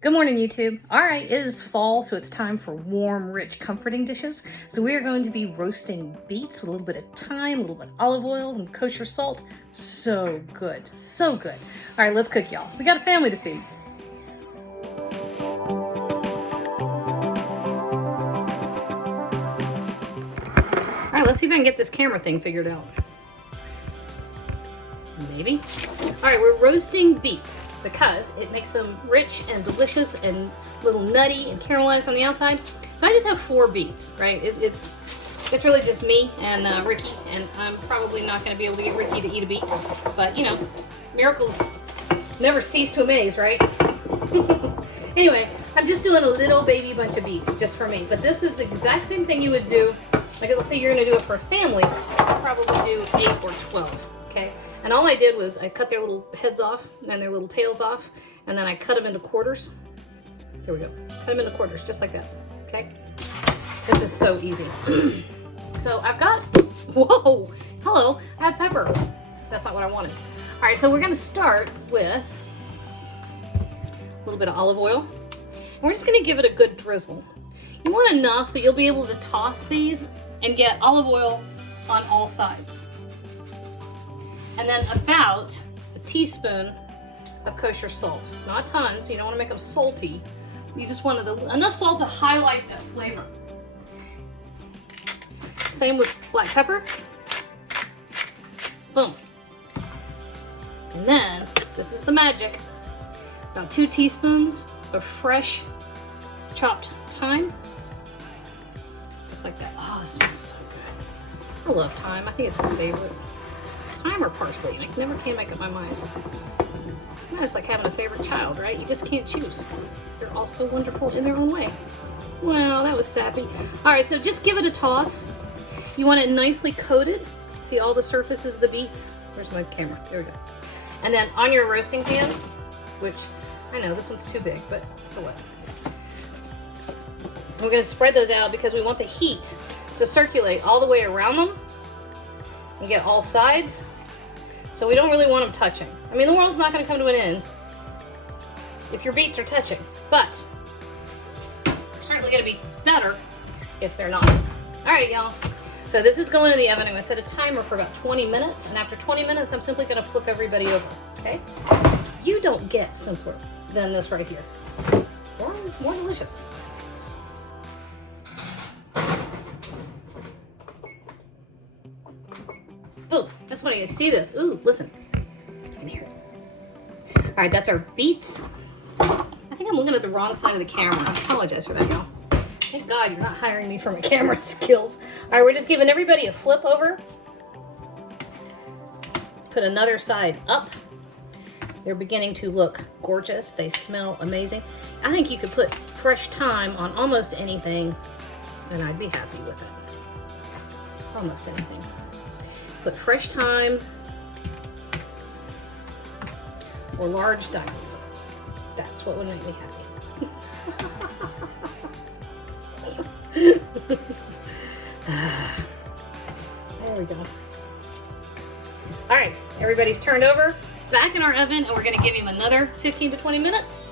Good morning, YouTube. All right, it is fall, so it's time for warm, rich, comforting dishes. So we are going to be roasting beets with a little bit of thyme, a little bit of olive oil, and kosher salt. So good, so good. All right, let's cook, y'all. We got a family to feed. All right, let's see if I can get this camera thing figured out. Maybe. All right, we're roasting beets because it makes them rich and delicious and a little nutty and caramelized on the outside. So I just have 4 beets, right? It's really just me and Ricky, and I'm probably not going to be able to get Ricky to eat a beet, but you know, miracles never cease to amaze, right? Anyway, I'm just doing a little baby bunch of beets just for me, but this is the exact same thing you would do. Like, let's say you're going to do it for a family, I'll probably do 8 or 12, okay? And all I did was I cut their little heads off and their little tails off, and then I cut them into quarters. Here we go. Cut them into quarters, just like that, okay? This is so easy. So I've got, whoa, hello, I have pepper. That's not what I wanted. All right, so we're gonna start with a little bit of olive oil. And we're just gonna give it a good drizzle. You want enough that you'll be able to toss these and get olive oil on all sides. And then about a teaspoon of kosher salt. Not tons, you don't want to make them salty. You just want enough salt to highlight that flavor. Same with black pepper. Boom. And then, this is the magic, about 2 teaspoons of fresh chopped thyme. Just like that. Oh, this smells so good. I love thyme. I think it's my favorite. Thyme or parsley. I never can make up my mind. Yeah, it's like having a favorite child, right? You just can't choose. They're all so wonderful in their own way. Wow, that was sappy. All right, so just give it a toss. You want it nicely coated. See all the surfaces of the beets? Where's my camera? There we go. And then on your roasting pan, which I know this one's too big, but so what? We're gonna spread those out because we want the heat to circulate all the way around them and get all sides. So we don't really want them touching. I mean, the world's not gonna come to an end if your beets are touching, but they're certainly gonna be better if they're not. All right, y'all. So this is going in the oven. I'm gonna set a timer for about 20 minutes, and after 20 minutes, I'm simply gonna flip everybody over, okay? You don't get simpler than this right here, or more delicious. Oh, that's what I see this. Ooh, listen. You can hear it. All right, that's our beets. I think I'm looking at the wrong side of the camera. I apologize for that, y'all. Thank God you're not hiring me for my camera skills. All right, we're just giving everybody a flip over. Put another side up. They're beginning to look gorgeous. They smell amazing. I think you could put fresh thyme on almost anything, and I'd be happy with it. Almost anything. Put fresh thyme or large diamonds. That's what would make me happy. There we go. All right, everybody's turned over. Back in our oven, and we're gonna give him another 15 to 20 minutes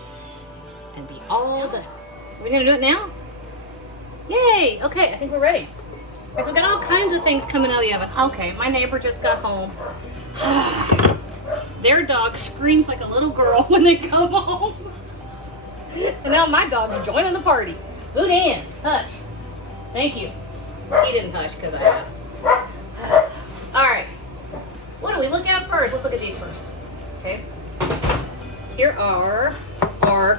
and be all done. Are we gonna do it now? Yay, okay, I think we're ready. All right, so we've got all kinds of things coming out of the oven. Okay, my neighbor just got home. Their dog screams like a little girl when they come home. And now my dog's joining the party. Boudin, hush. Thank you. He didn't hush because I asked. All right, what do we look at first? Let's look at these first, okay? Here are our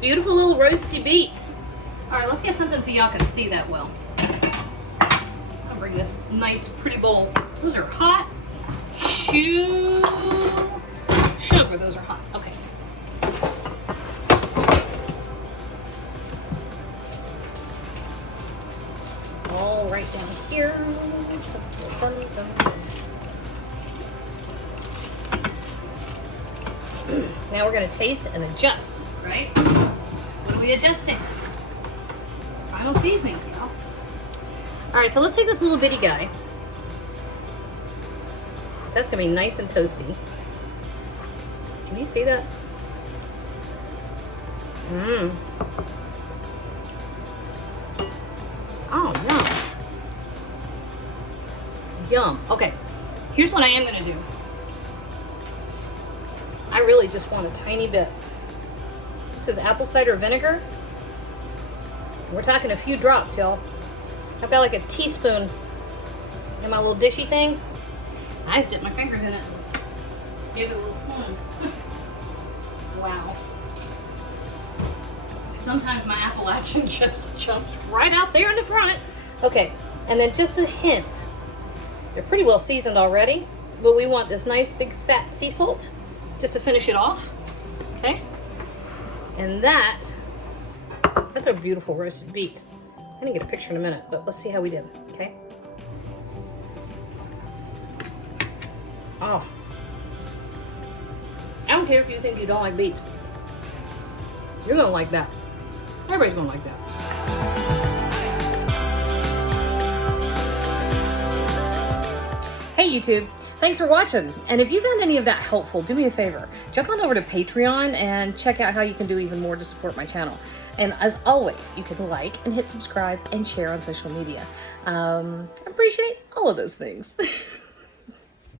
beautiful little roasty beets. All right, let's get something so y'all can see that well. I'll bring this nice, pretty bowl. Those are hot. Sugar, those are hot. Okay. All right down here. Now we're gonna taste and adjust, right? What are we adjusting? Final seasonings, y'all. All right, so let's take this little bitty guy. So that's gonna be nice and toasty. Can you see that? Mmm. Oh, yum. Yum. Okay, here's what I am gonna do. I really just want a tiny bit. This is apple cider vinegar. We're talking a few drops, y'all. I've got like a teaspoon in my little dishy thing. I just dipped my fingers in it. Give it a little swing. Wow. Sometimes my Appalachian just jumps right out there in the front. Okay, and then just a hint. They're pretty well seasoned already, but we want this nice big fat sea salt just to finish it off. Okay? And that's a beautiful roasted beets. I'm gonna get a picture in a minute, but let's see how we did. Okay? Oh. I don't care if you think you don't like beets. You're gonna like that. Everybody's gonna like that. Hey YouTube, thanks for watching. And if you found any of that helpful, do me a favor. Jump on over to Patreon and check out how you can do even more to support my channel. And as always, you can like and hit subscribe and share on social media. I appreciate all of those things.